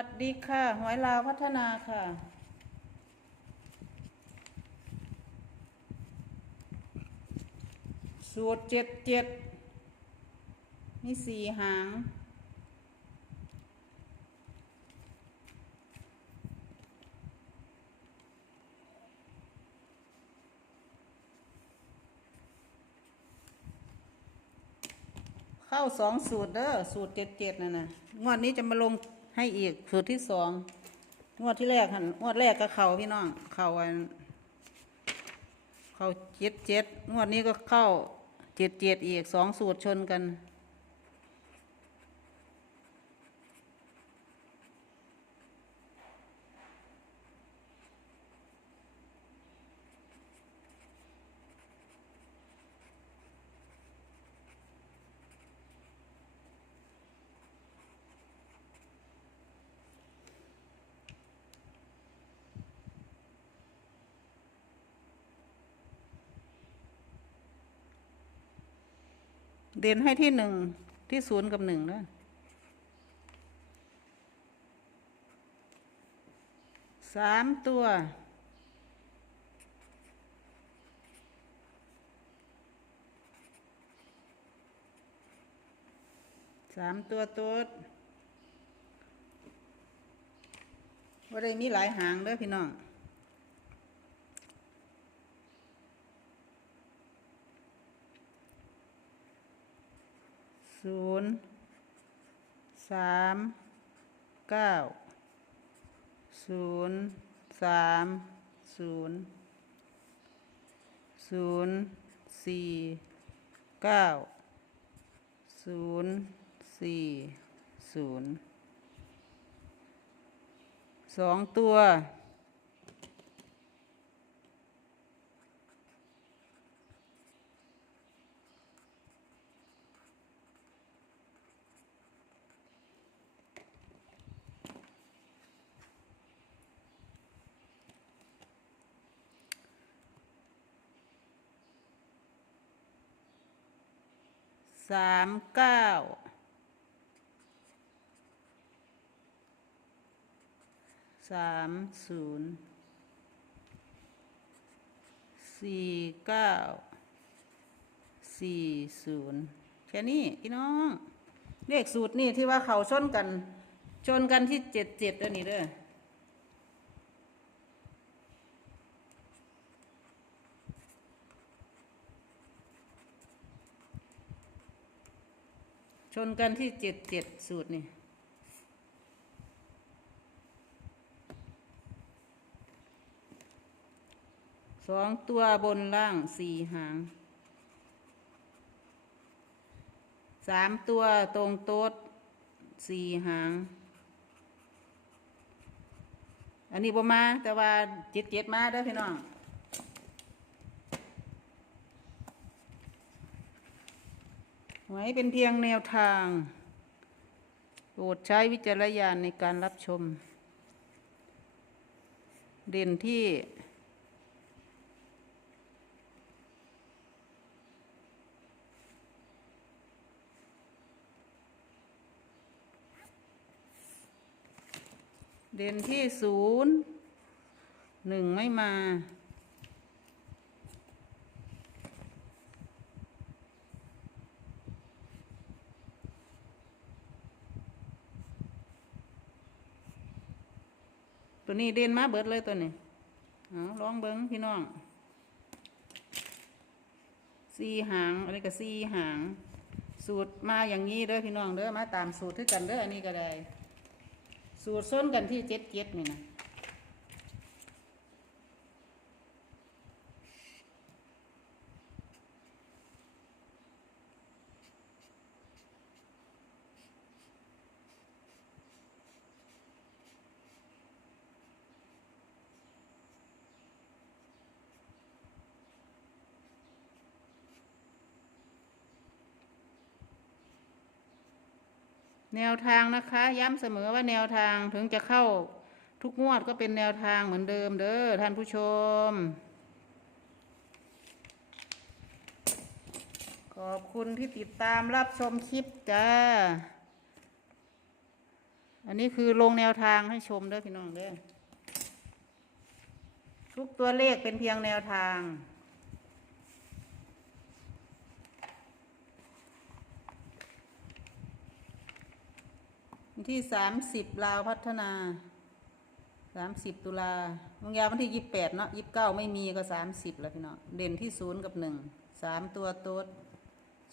วัสดีค่ะหวยลาวพัฒนาค่ะ สูตรเจ็ดเจ็ดมีสี่หาง เข้าสองสูตรเด้อสูตรเจ็ดเจ็ดน่ะนะงวดนี้จะมาลง ให้อีกสูตรที่สองงวดที่แรกหันงวดแรกก็เข่าพี่น้องเข่าอันเข่าเจ็ดเจ็ดงวดนี้ก็เข้าเจ็ดเจ็ดอีกสองสูตรชนกัน เด่นให้ที่หนึ่งที่ศูนย์กับหนึ่งนะสามตัว สามตัวตัวว่าได้มีหลายหางเด้อพี่น้อง ศูนย์สามเก้าศูนย์สามศูนย์ศูนย์สี่เก้าศูนย์สี่ศูนย์สองตัว สามเก้าสามศูนย์สี่เก้าสี่ศูนย์แค่นี้พี่น้อง เลขสูตรนี่ที่ว่าเขาชนกัน ชนกันที่เจ็ดเจ็ดตัวนี้เด้อ ชนกันที่เจ็ดเจ็ดสูตรนี่สองตัวบนล่างสี่หางสามตัวตรงโต๊ดสี่หาง อันนี้บ่มาแต่ว่าเจ็ดเจ็ดมาเด้อพี่น้อง ไว้เป็นเพียงแนวทาง โปรดใช้วิจารณญาณในการรับชม เด่นที่เด่นที่ศูนย์หนึ่งไม่มา ตัวนี้เด่นมาเบิดเลยตัวนี้เอาลองเบิ้งพี่น้องสี่หางอันนี้ก็สี่หาง สูตรมาอย่างนี้เด้อพี่น้องเด้อมาตามสูตรที่กันเด้ออันนี้ก็ได้ สูตรส้นกันที่เจ็ดเจ็ดนี่นะ แนวทางนะคะ ย้ำเสมอว่าแนวทางถึงจะเข้าทุกงวดก็เป็นแนวทางเหมือนเดิมเด้อท่านผู้ชม ขอบคุณที่ติดตามรับชมคลิปจ้า อันนี้คือลงแนวทางให้ชมเด้อพี่น้องเด้อทุกตัวเลขเป็นเพียงแนวทาง วันที่สามสิบลาวพัฒนาสามสิบตุลาบางยาวันที่ยี่สิบแปดเนาะยี่สิบเก้าไม่มีก็สามสิบแล้วพี่เน้องเด่นที่ศูนย์กับหนึ่งสามตัวโต๊ด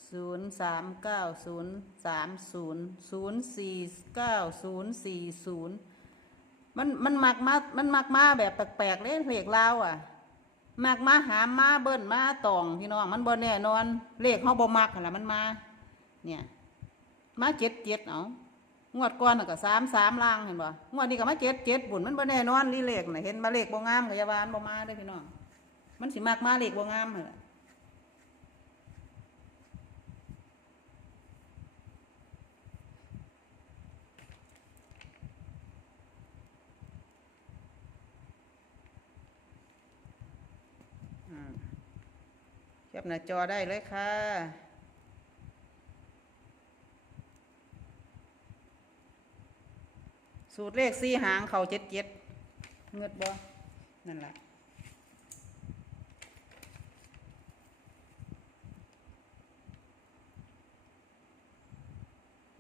ศูนย์สามเก้าศูนย์สามศูนย์ศูนย์สี่เก้าศูนย์สี่ศูนย์มันมันมักมา มันมักมาแบบแปลกๆเลยเลขลาวอะมักมาหามมาเบิ้ลมาตองพี่น้องมันบ่แน่นอน เลขเฮาบ่มักหั่นล่ะมันมา เนี่ย มาเจ็ดเจ็ดเอา งวดก่อนน่ะก็สามสามล่างเห็นบ่งวดนี้ก็มาเจ็ดเจ็ดบุญมันบ่แน่นอนลีเลขน่ะเห็นมาเลขบ่งามก็อย่าว่ามันบ่มาเด้อพี่น้องมันสิมักมาเลขบ่งามหั่นล่ะอืมแคปหน้าจอได้เลยค่ะ สูตรเลขสี่หางเขาเจ็ดเจ็ดเงือดบ่นั่นแหละ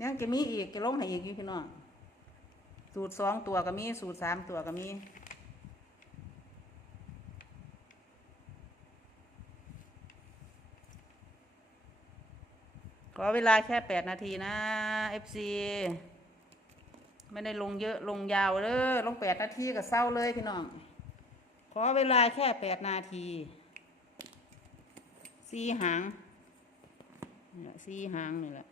ยังจะมีอีกจะลงให้อีกอยู่พี่น้องสูตรสองตัวก็มี สูตรสามตัวก็มีขอเวลาแค่แปดนาทีนะ FC ไม่ได้ลงเยอะลงยาวเลยลงแปดนาทีก็เศร้าเลยพี่น้อง ขอเวลาแค่แปดนาทีสี่หางนี่แหละสี่หางนี่แหละ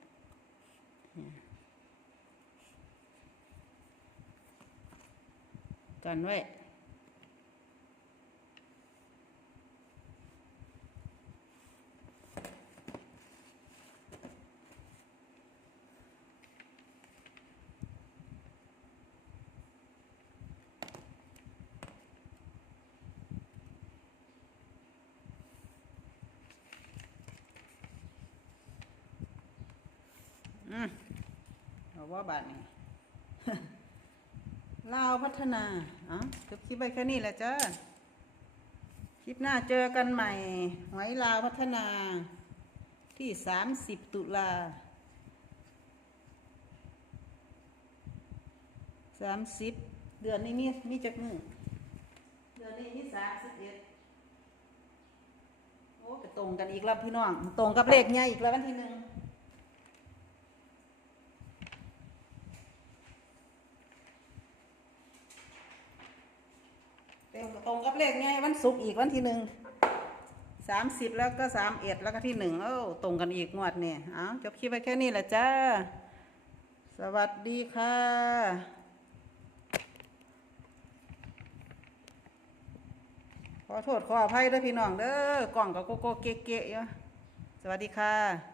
กันไว้ อืมเอาว่าบาทนี่ลาวพัฒนาอะจบคลิปไปแค่นี้แหละจ้าคลิปหน้าเจอกันใหม่หวยลาวพัฒนาที่สามสิบตุลาสามสิบเดือนนี้มีมีจักมือเดือนนี้มีสามสิบเอ็ดโอ้ไปตรงกันอีกแล้วพี่น้อง ตรงกับเลขใหญ่อีกแล้ววันที่หนึ่ง เต็ม ตรงกับเลขไงวันศุกร์อีกวันที่หนึ่งสามสิบแล้วก็สามเอ็ดแล้วก็ที่หนึ่งเอ้าตรงกันอีกงวดเนี่ยเอาจบคลิปไปแค่นี้แหละจ้า สวัสดีค่ะขอโทษขออภัยด้วยพี่น้องเด้อกล่องกับโกโก้เก๊ะๆอยู่สวัสดีค่ะ